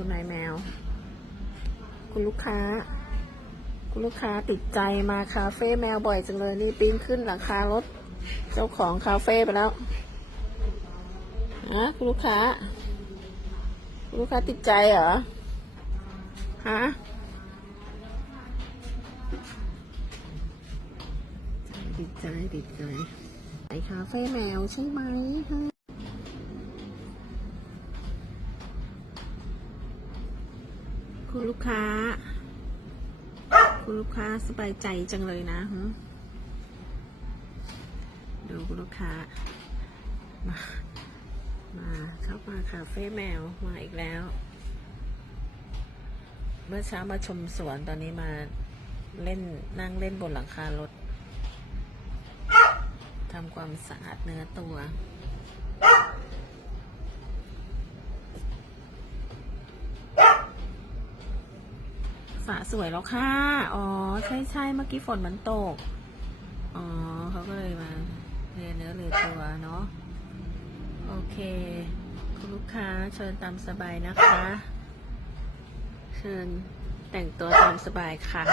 คุณนายแมว คุณลูกค้า คุณลูกค้าติดใจมาคาเฟ่แมวบ่อยจังเลยนี่ปีนขึ้นหลังคารถ เจ้าของคาเฟ่ไปแล้วฮะคุณลูกค้า คุณลูกค้าติดใจเหรอ ฮะติดใจติดใจไอคาเฟ่แมวใช่ไหมฮะ คุณลูกค้า คุณลูกค้าสบายใจจังเลยนะดูคุณลูกค้า มา มาเข้ามาคาเฟ่แมวมาอีกแล้ว เมื่อเช้ามาชมสวนตอนนี้มาเล่นนั่งเล่นบนหลังคารถทำความสะอาดเนื้อตัว ฟ้าสวยแล้วค่ะ อ๋อ ใช่ใช่เมื่อกี้ฝนมันตก อ๋อเขาก็เลยมาเรียนเนื้อเรือตัวเนาะ โอเค คุณลูกค้าเชิญตามสบายนะคะ เชิญแต่งตัวตามสบายค่ะ